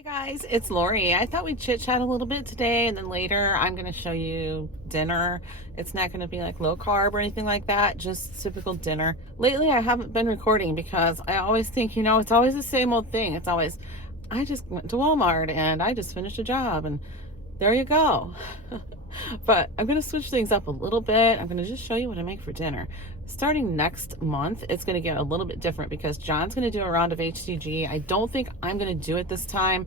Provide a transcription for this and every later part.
Hey guys, it's Lori. I thought we'd chit chat a little bit today, and then later I'm going to show you dinner. It's not going to be like low carb or anything like that, just typical dinner. Lately I haven't been recording because I always think, it's always the same old thing. It's always, I just went to Walmart and I just finished a job and there you go. But I'm going to switch things up a little bit. I'm going to just show you what I make for dinner. Starting next month, it's going to get a little bit different because John's going to do a round of HCG. I don't think I'm going to do it this time.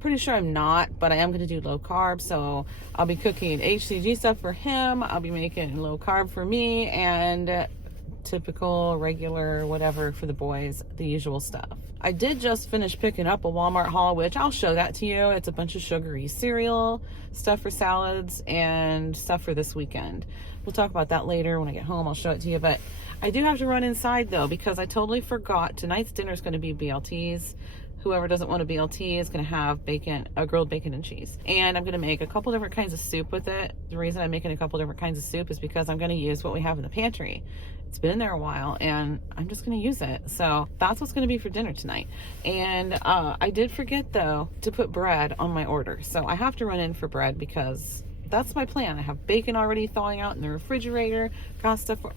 Pretty sure I'm not, but I am going to do low carb. So I'll be cooking HCG stuff for him. I'll be making low carb for me and typical, regular, whatever for the boys, the usual stuff. I did just finish picking up a Walmart haul, which I'll show that to you. It's a bunch of sugary cereal, stuff for salads, and stuff for this weekend. We'll talk about that later when I get home. I'll show it to you, but I do have to run inside though because I totally forgot. Tonight's dinner is going to be BLTs. Whoever doesn't want a BLT is going to have grilled bacon and cheese. And I'm going to make a couple different kinds of soup with it. The reason I'm making a couple different kinds of soup is because I'm going to use what we have in the pantry. It's been in there a while and I'm just going to use it. So that's what's going to be for dinner tonight. And I did forget though to put bread on my order. So I have to run in for bread because that's my plan. I have bacon already thawing out in the refrigerator. Got stuff for...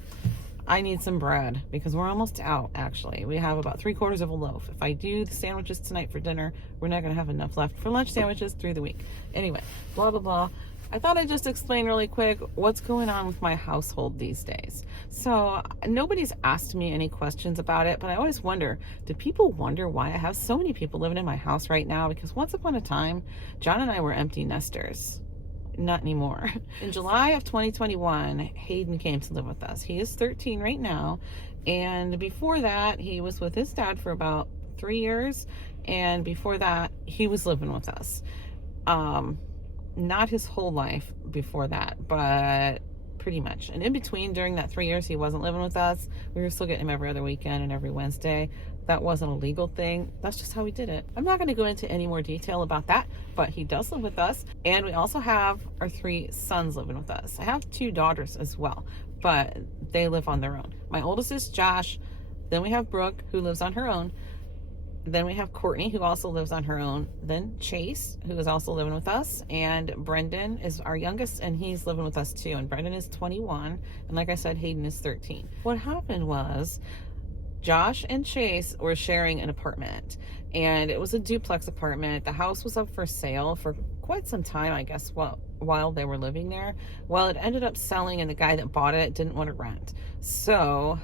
I need some bread because we're almost out, actually. We have about 3/4 of a loaf. If I do the sandwiches tonight for dinner, we're not going to have enough left for lunch sandwiches through the week. Anyway, blah, blah, blah. I thought I'd just explain really quick what's going on with my household these days. So nobody's asked me any questions about it, but I always wonder, do people wonder why I have so many people living in my house right now? Because once upon a time, John and I were empty nesters. Not anymore. In July of 2021, Hayden came to live with us. He is 13 right now. And before that, he was with his dad for about 3 years. And before that, he was living with us. Not his whole life before that, but pretty much. And in between, during that 3 years, he wasn't living with us. We were still getting him every other weekend and every Wednesday. That wasn't a legal thing. That's just how we did it. I'm not going to go into any more detail about that, but he does live with us. And we also have our 3 sons living with us. I have 2 daughters as well, but they live on their own. My oldest is Josh. Then we have Brooke, who lives on her own. Then we have Courtney, who also lives on her own. Then Chase, who is also living with us. And Brendan is our youngest, and he's living with us too. And Brendan is 21. And like I said, Hayden is 13. What happened was Josh and Chase were sharing an apartment, and it was a duplex apartment. The house was up for sale for quite some time, I guess, while they were living there. Well, it ended up selling, and the guy that bought it didn't want to rent. So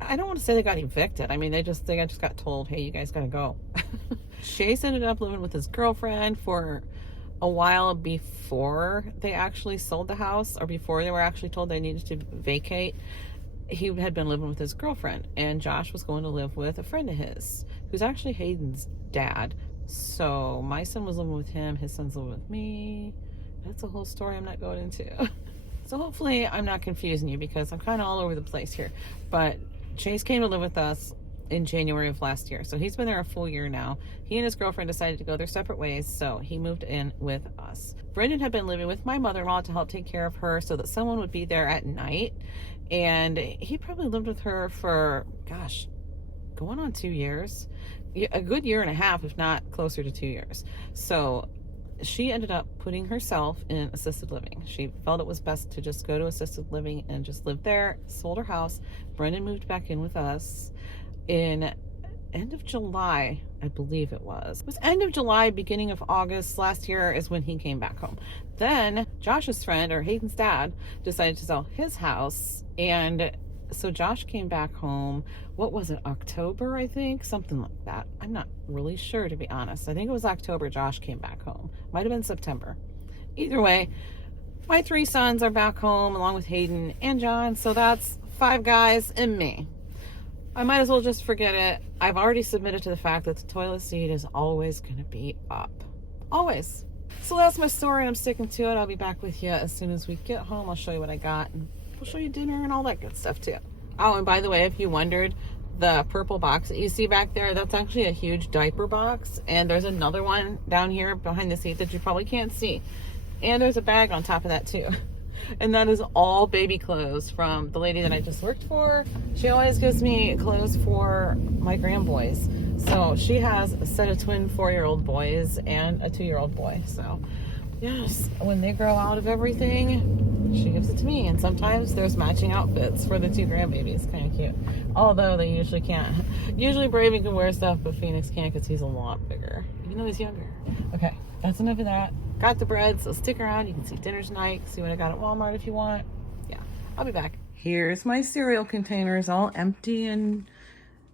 I don't want to say they got evicted. I mean, they just got told, hey, you guys got to go. Chase ended up living with his girlfriend for a while before they actually sold the house, or before they were actually told they needed to vacate. He had been living with his girlfriend, and Josh was going to live with a friend of his who's actually Hayden's dad. So my son was living with him, his son's living with me. That's a whole story I'm not going into. So hopefully I'm not confusing you because I'm kind of all over the place here. But Chase came to live with us in January of last year, so he's been there a full year now. He and his girlfriend decided to go their separate ways, so he moved in with us. Brendan had been living with my mother-in-law to help take care of her so that someone would be there at night. And he probably lived with her for, gosh, going on 2 years. A good year and a half, if not closer to 2 years. So she ended up putting herself in assisted living. She felt it was best to just go to assisted living and just live there, sold her house. Brendan moved back in with us in end of July, I believe it was. It was end of July, beginning of August last year is when he came back home. Then Josh's friend, or Hayden's dad, decided to sell his house, and so Josh came back home. What was it, October, I think? Something like that. I'm not really sure, to be honest. I think it was October Josh came back home. Might have been September. Either way, my 3 sons are back home along with Hayden and John, so that's 5 guys and me. I might as well just forget it. I've already submitted to the fact that the toilet seat is always going to be up. Always. So that's my story, and I'm sticking to it. I'll be back with you as soon as we get home. I'll show you what I got, and we'll show you dinner and all that good stuff too. Oh, and by the way, if you wondered, the purple box that you see back there, that's actually a huge diaper box. And there's another one down here behind the seat that you probably can't see. And there's a bag on top of that too. And that is all baby clothes from the lady that I just worked for. She always gives me clothes for my grandboys. So she has a set of twin 4-year-old boys and a 2-year-old boy. So yes, when they grow out of everything, she gives it to me. And sometimes there's matching outfits for the 2 grandbabies. Kind of cute. Although they usually can't. Usually Braven can wear stuff, but Phoenix can't because he's a lot bigger. Even though he's younger. Okay, that's enough of that. Got the bread, so stick around. You can see dinner tonight. See what I got at Walmart if you want. Yeah, I'll be back. Here's my cereal containers all empty and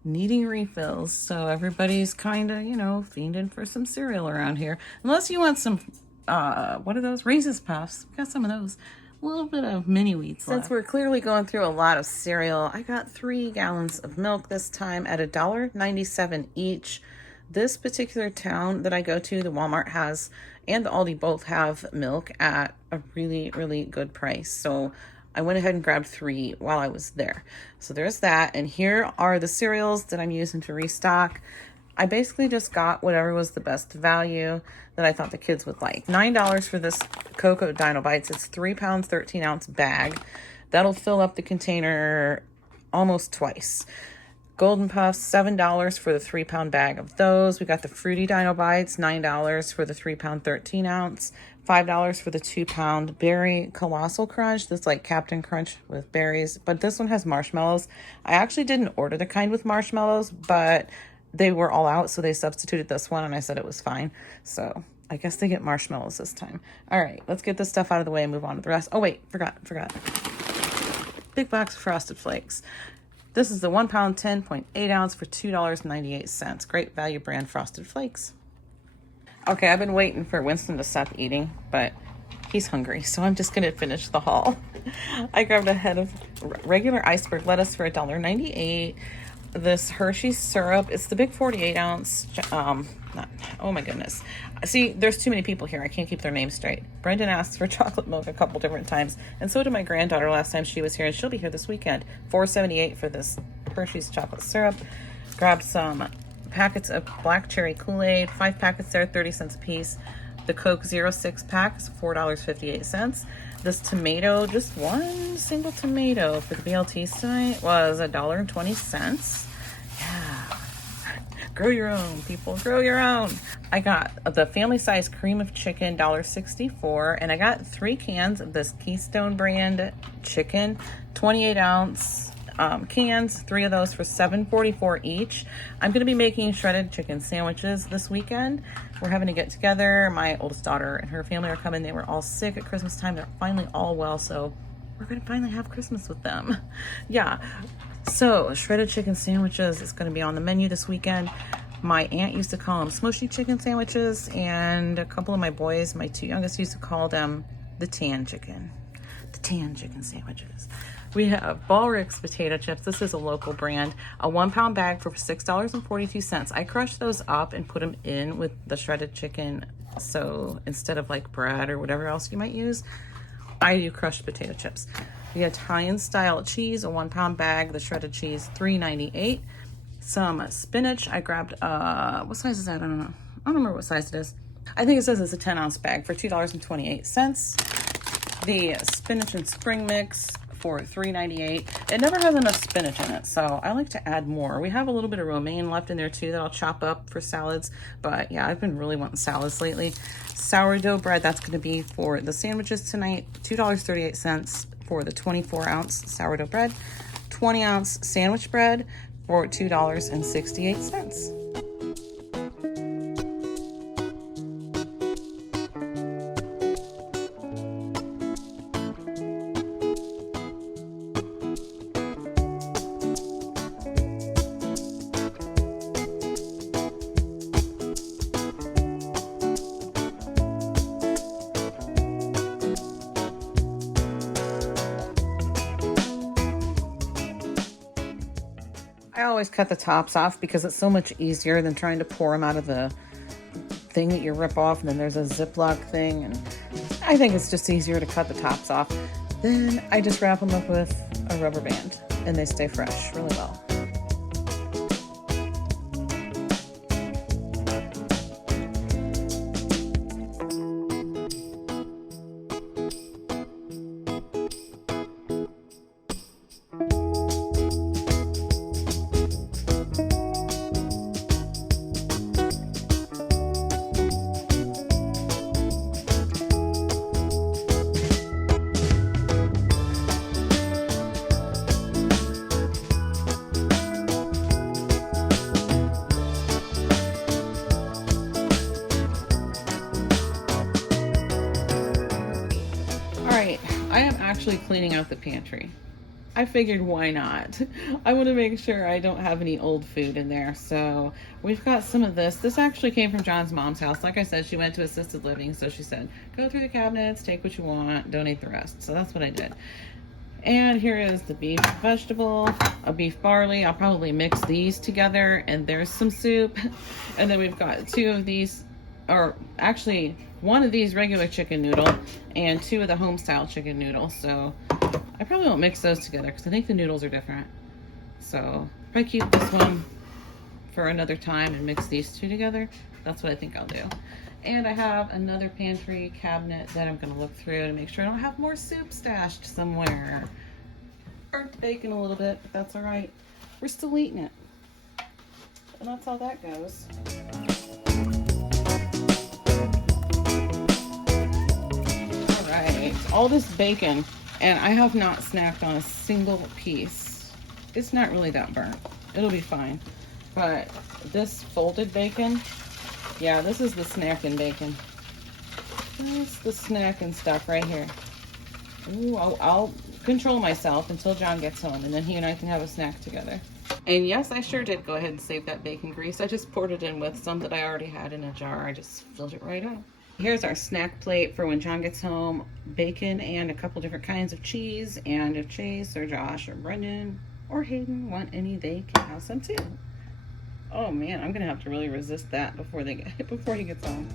needing refills. So everybody's kind of, fiending for some cereal around here. Unless you want some, what are those? Reese's Puffs. We got some of those. A little bit of mini wheats left. Since we're clearly going through a lot of cereal, I got 3 gallons of milk this time at $1.97 each. This particular town that I go to, the Walmart has, and the Aldi both have milk at a really, really good price. So I went ahead and grabbed 3 while I was there. So there's that. And here are the cereals that I'm using to restock. I basically just got whatever was the best value that I thought the kids would like. $9 for this Cocoa Dino Bites. It's 3 pound, 13 ounce bag. That'll fill up the container almost twice. Golden Puffs, $7 for the 3 pound bag of those. We got the Fruity Dino Bites, $9 for the 3 pound, 13 ounce. $5 for the 2 pound Berry Colossal Crunch. That's like Captain Crunch with berries, but this one has marshmallows. I actually didn't order the kind with marshmallows, but they were all out, so they substituted this one, and I said it was fine. So I guess they get marshmallows this time. All right, let's get this stuff out of the way and move on to the rest. Oh wait, forgot. Big box of Frosted Flakes. This is the 1 pound, 10.8 ounce for $2.98. Great value brand Frosted Flakes. Okay, I've been waiting for Winston to stop eating, but he's hungry, so I'm just going to finish the haul. I grabbed a head of regular iceberg lettuce for $1.98. This Hershey's syrup, it's the big 48 ounce. Oh my goodness. See, there's too many people here. I can't keep their names straight. Brendan asked for chocolate milk a couple different times, and so did my granddaughter last time she was here, and she'll be here this weekend. $4.78 for this Hershey's chocolate syrup. Grabbed some packets of black cherry Kool-Aid, 5 packets there, 30 cents a piece. The Coke 06 pack is $4.58. This tomato, just one single tomato for the BLTs tonight, was $1.20. Yeah. Grow your own, people. Grow your own. I got the family size cream of chicken, $1.64. And I got 3 cans of this Keystone brand chicken, 28 ounce cans, 3 of those for $7.44 each. I'm going to be making shredded chicken sandwiches this weekend. We're having to get together. My oldest daughter and her family are coming. They were all sick at Christmas time. They're finally all well, so we're going to finally have Christmas with them. Yeah. So shredded chicken sandwiches is going to be on the menu this weekend. My aunt used to call them smushy chicken sandwiches, and a couple of my boys, my 2 youngest, used to call them the tan chicken sandwiches. We have Ballricks potato chips. This is a local brand. A 1 pound bag for $6.42. I crushed those up and put them in with the shredded chicken. So instead of like bread or whatever else you might use, I do crushed potato chips. We have Italian style cheese, a 1 pound bag, the shredded cheese, $3.98. Some spinach. I grabbed, what size is that? I don't know. I don't remember what size it is. I think it says it's a 10 ounce bag for $2.28. The spinach and spring mix for $3.98. It never has enough spinach in it, so I like to add more. We have a little bit of romaine left in there too that I'll chop up for salads, but yeah, I've been really wanting salads lately. Sourdough bread, that's going to be for the sandwiches tonight, $2.38 for the 24 ounce sourdough bread. 20 ounce sandwich bread for $2.68. I always cut the tops off because it's so much easier than trying to pour them out of the thing that you rip off, and then there's a Ziploc thing, and I think it's just easier to cut the tops off. Then I just wrap them up with a rubber band and they stay fresh really well. actually cleaning out the pantry. I figured why not? I want to make sure I don't have any old food in there. So we've got some of this. This actually came from John's mom's house. Like I said, she went to assisted living. So she said, go through the cabinets, take what you want, donate the rest. So that's what I did. And here is the beef vegetable, a beef barley. I'll probably mix these together, and there's some soup. And then we've got 2 of these, or actually 1 of these regular chicken noodle and 2 of the home style chicken noodle. So I probably won't mix those together because I think the noodles are different. So if I keep this one for another time and mix these 2 together, that's what I think I'll do. And I have another pantry cabinet that I'm going to look through to make sure I don't have more soup stashed somewhere. Burnt the bacon a little bit, but that's all right. We're still eating it. And that's how that goes. All right, all this bacon, and I have not snacked on a single piece. It's not really that burnt. It'll be fine. But this folded bacon, yeah, this is the snacking bacon. That's the snacking stuff right here. Ooh, I'll control myself until John gets home, and then he and I can have a snack together. And yes, I sure did go ahead and save that bacon grease. I just poured it in with some that I already had in a jar. I just filled it right up. Here's our snack plate for when John gets home. Bacon and a couple different kinds of cheese. And if Chase or Josh or Brendan or Hayden want any, they can have some too. Oh man, I'm gonna have to really resist that before he gets home.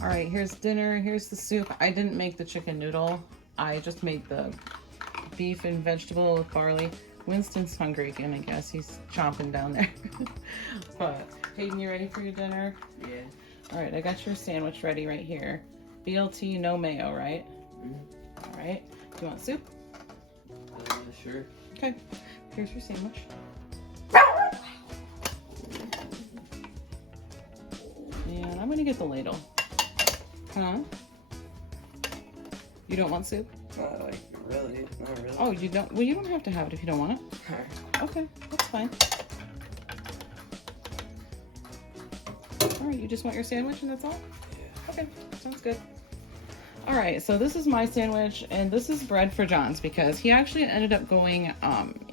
All right, here's dinner. Here's the soup. I didn't make the chicken noodle. I just made the beef and vegetable with barley. Winston's hungry again, I guess. He's chomping down there. But, Hayden, you ready for your dinner? Yeah. All right, I got your sandwich ready right here. BLT, no mayo, right? Mm-hmm. All right. Do you want soup? Sure. Okay. Here's your sandwich. And I'm going to get the ladle. Huh? You don't want soup? Like, really? Not really. Oh, you don't? Well, you don't have to have it if you don't want it. Alright. Okay, that's fine. All right, you just want your sandwich and that's all? Yeah. Okay, sounds good. All right, so this is my sandwich, and this is bread for John's because he actually ended up going,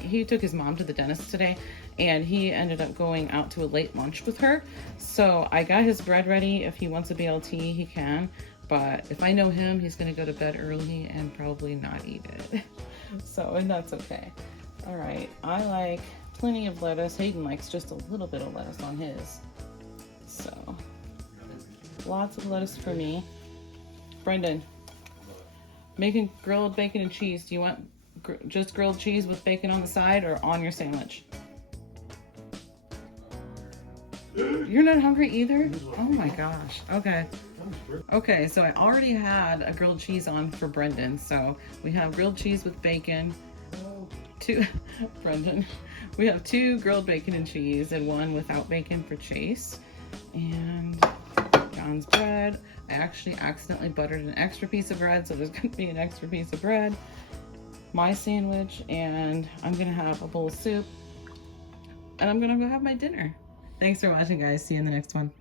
he took his mom to the dentist today, and he ended up going out to a late lunch with her. So I got his bread ready. If he wants a BLT, he can. But if I know him, he's going to go to bed early and probably not eat it. So, and that's okay. All right, I like plenty of lettuce. Hayden likes just a little bit of lettuce on his. So, lots of lettuce for me. Brendan, making grilled bacon and cheese. Do you want just grilled cheese with bacon on the side or on your sandwich? You're not hungry either? Oh my gosh. Okay. Okay, so I already had a grilled cheese on for Brendan. So we have grilled cheese with bacon. Brendan. We have 2 grilled bacon and cheese and 1 without bacon for Chase. And John's bread. I actually accidentally buttered an extra piece of bread, so there's going to be an extra piece of bread. My sandwich, and I'm going to have a bowl of soup. And I'm going to go have my dinner. Thanks for watching, guys. See you in the next one.